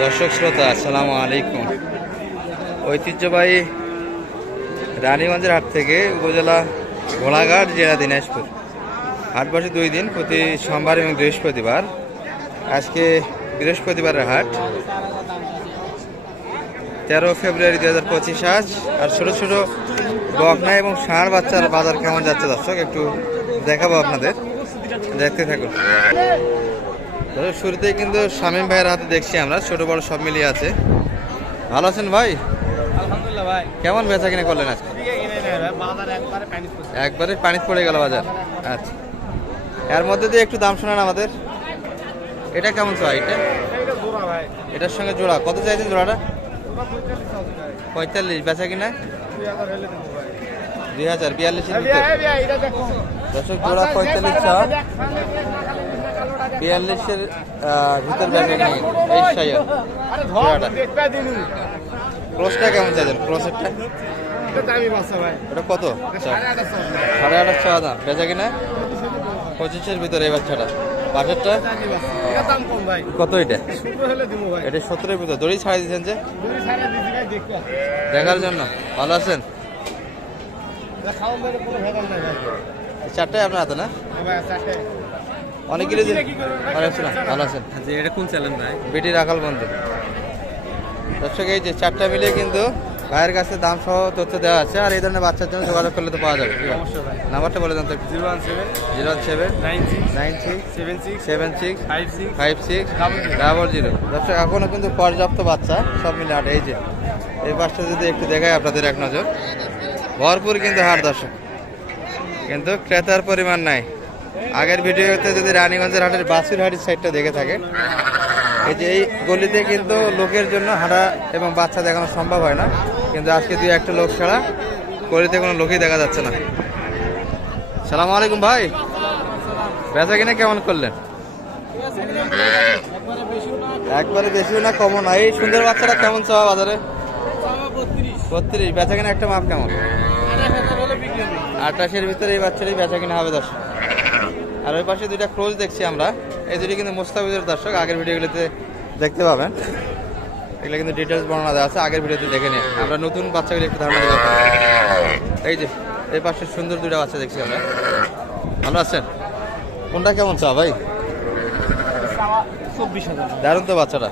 দর্শক শ্রোতা, আসসালামু আলাইকুম। ঐতিহ্যবাহী রানীগঞ্জের হাট থেকে উপজেলা ঘোড়াঘাট জেলা দিনাজপুর। হাট বসে দুই দিন, প্রতি সোমবার এবং বৃহস্পতিবার। আজকে বৃহস্পতিবারের হাট। তেরো ফেব্রুয়ারি দু হাজার পঁচিশ আজ। আর ছোটো ছোটো বকনা এবং ষাঁড় বাচ্চার বাজার কেমন যাচ্ছে দর্শক? একটু দেখাবো আপনাদের। দেখতে থাকুন। তবে শুরুতেই কিন্তু শামীম ভাইয়ের হাতে দেখছি আমরা ছোট বড় সব মিলিয়ে আছে। ভালো আছেন ভাই? আলহামদুলিল্লাহ ভাই। কেমন বেচা কিনে করলেন আজকে? একবারে পানি পড়ে গেল বাজার। আচ্ছা। এর মধ্যে দিয়ে একটু দাম শোনান আমাদের। এটা কেমন চাই এটা? এটার সঙ্গে জোড়া। কত চাইছেন জোড়াটা? পঁয়তাল্লিশ বেচা কিনা? দুই হাজার বিয়াল্লিশ দেখো। দর্শক জোড়া পঁয়তাল্লিশ চা বিয়াল্লিশের ভিতর ক্রসটা কেমন চাইছেন ক্রসেরটা? ওটা কত? সাড়ে। সাড়ে আঠাশশো দাম বেচা কিনা? পঁচিশের ভিতরে এই বাচ্চাটা। বাজারটা দামি বাচ্চা। এটা দাম কম ভাই। কত এটা? এটা সত্তরের ভিতর। দড়ি ছাড়া দিচ্ছেন যে? দেখার জন্য। ভালো আছেন? চারটাই আপনার হাতে না? ভাই চারটে অনেক কিছু ভালো আছেন? ভালো আছেন? এটা কোন চ্যালেঞ্জ ভাই? বিটি রাখাল বন্ধু। দর্শক এই যে চারটা মিলিয়ে কিন্তু ভাইয়ের কাছে দাম সহ তথ্য দেওয়া আছে আর এই ধরনের বাচ্চার জন্য যোগাযোগ করলে তো পাওয়া যাবে। নাম্বারটা বলে দেন তো zero one seven zero one seven nine six nine six seven six seven six five six five six double zero দর্শক এখনও কিন্তু পর্যাপ্ত বাচ্চা সব মিলে আট। এই যে এই পাশটা যদি একটু দেখায় আপনাদের এক নজর। ভরপুর কিন্তু হাট দর্শক। কিন্তু ক্রেতার পরিমাণ নাই। আগের ভিডিওতে যদি রানীগঞ্জের হাটের বাসুর হাটের সাইডটা দেখে থাকে, এই যে এই গলিতে কিন্তু লোকের জন্য হাঁটা এবং বাচ্চা দেখানো সম্ভব হয় না। কিন্তু আজকে দুই একটা লোক ছাড়া গলিতে কোনো লোকই দেখা যাচ্ছে না। সালাম আলাইকুম ভাই। বেচা কিনা কেমন করলেন? একবারে বেশিও না, কমও না। এই সুন্দর বাচ্চাটা কেমন চাওয়া বাজারে? বত্রিশ। বেচা কিনা একটা মাপ কেমন? আঠাশের ভিতরে এই বাচ্চারই বেচা কিনা হবে দর্শক আর ওই পাশে দুইটা ক্রোজ দেখছি আমরা। এই দুটি কিন্তু মুস্তাফিজের দর্শক, আগের ভিডিওগুলিতে দেখতে পাবেন। এগুলো কিন্তু ডিটেলস বর্ণনা দেওয়া আছে, আগের ভিডিওতে দেখে নিয়ে আমরা নতুন বাচ্চাগুলি একটু ধারণা দেবো এই যে, এই পাশে সুন্দর দুইটা বাচ্চা দেখছি আমরা। ভালো আছেন? কোনটা কেমন চা ভাই? দারুণ তো বাচ্চাটা।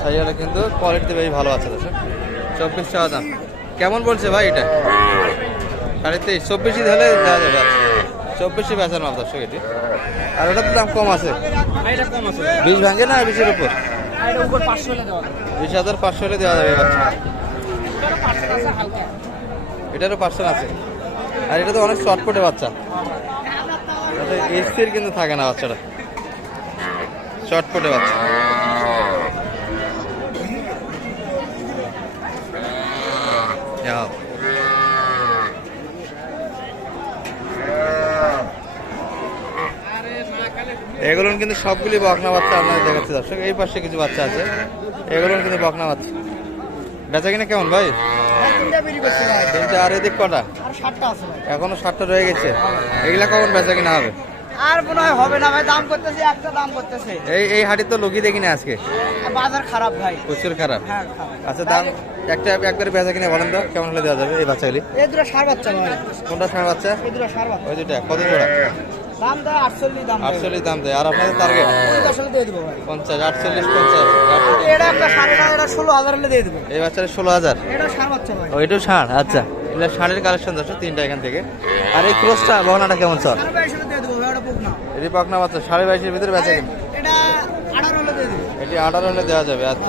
সাইয়াটা কিন্তু কোয়ালিটিতে বেশ ভালো আছে দর্শক। চব্বিশ টাকা দাম। কেমন বলছে ভাই এটা? সাড়ে তেইশ। চব্বিশই হলে দেওয়া যাবে চব্বিশই বেচার মাল দর্শক এটি। আর ওটার দাম কম আছে। বিশ ভাঙে না বিশের উপর? বিশ হাজার পাঁচশো হলে দেওয়া যাবে বাচ্চা এটারও পার্সেন্ট আছে। আর এটা তো অনেক শর্টপটে বাচ্চা। স্থির কিন্তু থাকে না বাচ্চাটা। শর্টপটে বাচ্চা। যাও। এগুলো কিন্তু সবগুলি বকনা বাচ্চা আপনাদের দেখাচ্ছে দর্শক। এই পাশে কিছু বাচ্চা আছে। এগুলো কিন্তু বকনা বাচ্চা। বেচা কিনা কেমন ভাই? তিনটা আর এদিক কটা? এখনও ষাটটা রয়ে গেছে। এগুলা কখন বেচা কিনা হবে? আর মনে হয় হবে না ভাই দাম করতেছে একটা দাম করতেছে। এই এই তো লোকই দেখি না আজকে। বাজার খারাপ ভাই। প্রচুর খারাপ। হ্যাঁ আচ্ছা দাম একটা একবারে বেচা কিনে বলেন তো কেমন হলে দেওয়া যাবে এই বাচ্চাগুলি? এই দুটো সার বাচ্চা কোনটা ষাঁড় বাচ্চা? এই দুটো সার বাচ্চা। ওই দুটা কত জোড়া? দাম দেয় আটচল্লিশ দাম দেয়। আটচল্লিশ দাম দেয়। আর আপনাদের টার্গেট পঞ্চাশ আটচল্লিশ পঞ্চাশ। এটা একটা সাড়ে এটা ষোলো হাজার হলে দিয়ে দেবো। এই বাচ্চাটা ষোলো হাজার। এটা বাচ্চা ষাঁড় আচ্ছা। এটা ষাঁড়ের কালেকশন দর্শক তিনটা এখান থেকে। আর এই ক্রোসটা বহনাটা কেমন স্যার এটি পাকনা বাচ্চা সাড়ে বাইশের ভিতরে বেচা কিনা এটা আঠারো হলে দেওয়া যাবে আচ্ছা।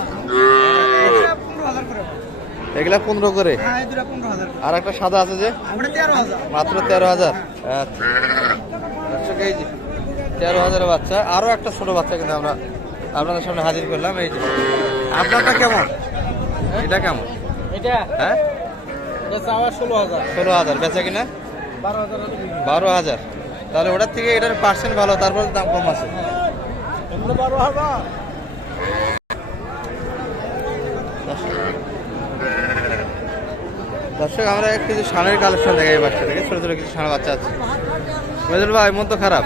পনেরো করে এগুলা পনেরো করে? হ্যাঁ হাজার আর একটা সাদা আছে যে? মাত্র তেরো হাজার? আচ্ছা। দর্শক এই যে তেরো হাজারের বাচ্চা। আরও একটা ছোট বাচ্চা কিন্তু আমরা আপনাদের সামনে হাজির করলাম এই যে। আপনারটা কেমন? এটা কেমন? এটা? হ্যাঁ? ষোলো হাজার। ষোলো হাজার। বেচা কিনা? বারো হাজার হাজার। তাহলে ওটার থেকে এটার পার্সেন্ট ভালো তারপর দাম কম আছে। হাজার। দর্শক আমরা কিছু ষাঁড়ের কালেকশন দেখাই বাচ্চা থেকে ছোটো ছোটো কিছু ষাঁড় বাচ্চা আছে। মেজুল ভাই, মন তো খারাপ?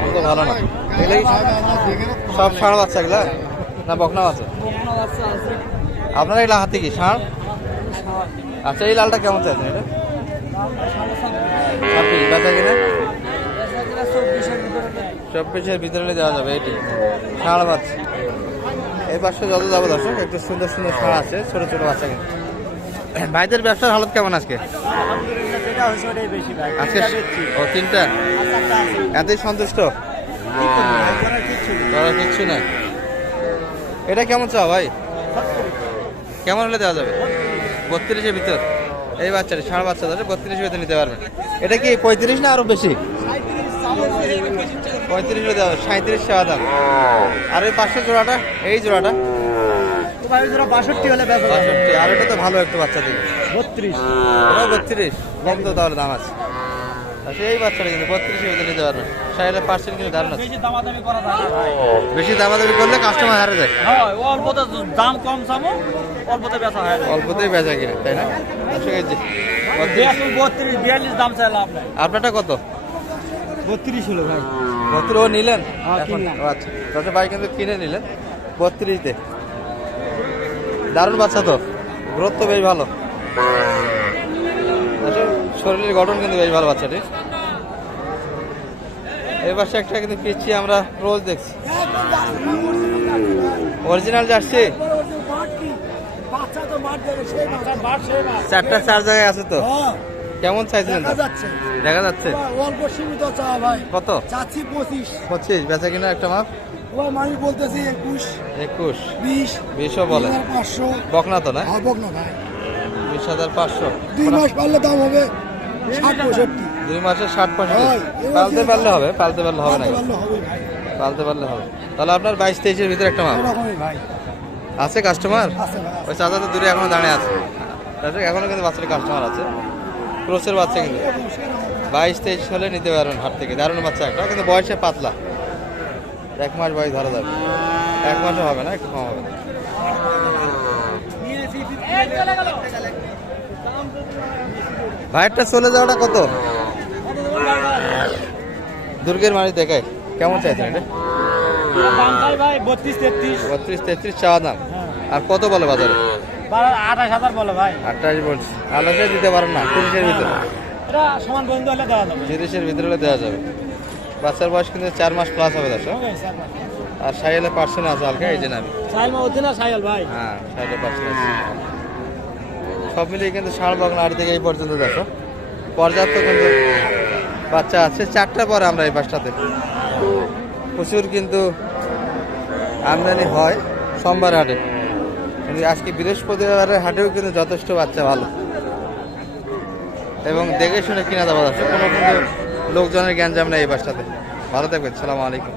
মন তো ভালো না। সব ষাঁড় বাচ্চা এগুলা? না, বকনা বাচ্চা? আপনার এই হাতে কি, ষাঁড়? আচ্ছা এই লালটা কেমন চাইছেন এটা? কিনা? চব্বিশের ভিতরে যাওয়া যাবে এটি ষাঁড় বাচ্চা। এই পাশে যত যাব দর্শক, একটু সুন্দর সুন্দর ষাঁড় আছে, ছোট ছোট বাচ্চা কিন্তু ভাইদের ব্যবসার হালত কেমন আজকে? আজকে ও তিনটা? এতই সন্তুষ্ট? করার কিচ্ছু নাই। এটা কেমন চাও ভাই? কেমন হলে দেওয়া যাবে? বত্রিশের ভিতর। এই বাচ্চাটা ষাঁড় বাচ্চা আছে বত্রিশের ভিতর নিতে পারবেন এটা কি পঁয়ত্রিশ না আরও বেশি? পঁয়ত্রিশ দেওয়া সাঁত্রিশ টাকা দাম। আর এই পাঁচশো জোড়াটা এই জোড়াটা? বাষট্টি হলে বাষট্টি আর এটা তো ভালো একটু বাচ্চা দিবে। বত্রিশ। বত্রিশ। কম তো তাহলে দাম আছে। বাচ্চাটা কিন্তু নিতে সাইডে পার্সেন্ট কিন্তু দারুণ আছে। বেশি দামাদামি করলে কাস্টমার হারে যায়। হ্যাঁ অল্পতে দাম কম অল্পতে বেচা হয়। অল্পতেই বেচা কিনে তাই না? আচ্ছা, বত্রিশ। বত্রিশ বিয়াল্লিশ দাম আপনারটা কত? বত্রিশ হলো ভাই। বত্রিশ নিলেন? হ্যাঁ, আচ্ছা। তাতে ভাই কিন্তু কিনে নিলেন। বত্রিশতে দারুণ বাচ্চা তো। গ্রোথ তো বেশ ভালো। শরীরের গঠন কিন্তু বেশ ভালো বাচ্চাটি এই পাশে একটা কিন্তু পিচ্ছি আমরা রোজ দেখছি। Original jersey? চারটা চার জায়গায় আছে তো? কেমন চাইছিলেন দেখা যাচ্ছে। কত? চাচ্ছি পঁচিশ। পঁচিশ বেচা কিনা একটা মাপ? বলতেছি একুশ একুশ। বিশ বিশও বলে। পাঁচশো। বকনা তো না? ভাই। বিশ হাজার পাঁচশো। দুই মাস পারলে দাম হবে ষাট পঁয়ষট্টি। দুই মাসে ষাট পঁয়ষট্টি। পালতে পারলে হবে পালতে পারলে হবে না। পালতে পারলে হবে তাহলে আপনার বাইশ তেইশের ভিতরে একটা ভাই। আছে কাস্টমার ওই চাচা তো দূরে এখনও দাঁড়িয়ে আছে। এখনও কিন্তু বাচ্চার কাস্টমার আছে। ক্রোসের বাচ্চা কিন্তু। বাইশ তেইশ হলে নিতে পারবেন হাট থেকে। দারুণ বাচ্চা একটা কিন্তু বয়সে পাতলা। এক মাস বয়স ধরা যাবে এক মাসও হবে না একটু কম হবে ভাইয়েরটা চলে যাওয়াটা কত দুর্গের মারি দেখায় কেমন চাইছেন বত্রিশ তেত্রিশ চাওয়া দাম আর কত বলে বাজারে আঠাশ হাজার বলে ভাই আটটাশ বলছি আলাদা দিতে পারেন না তিরিশের ভিতরে তিরিশের ভিতরে দেওয়া যাবে বাচ্চার বয়স কিন্তু চার মাস প্লাস হবে দশ আর সাইলে পার্সেন্ট আছে হালকা এই যে নামি। সাইল মা না সাইল ভাই। হ্যাঁ সাইলে পার্সেন্ট আছে সব মিলিয়ে কিন্তু ষাঁড় বাগনা আট থেকে এই পর্যন্ত দেখো পর্যাপ্ত কিন্তু বাচ্চা আছে। চারটা পরে আমরা এই পাশটাতে। প্রচুর কিন্তু আমদানি হয় সোমবার হাটে। কিন্তু আজকে বৃহস্পতিবারের হাটেও কিন্তু যথেষ্ট বাচ্চা ভালো। এবং দেখে শুনে কিনা যাওয়া যাচ্ছে কোনো কিন্তু লোকজনের জ্ঞান নেই এই বাসটাতে ভালো থাকবেন সালাম আলাইকুম।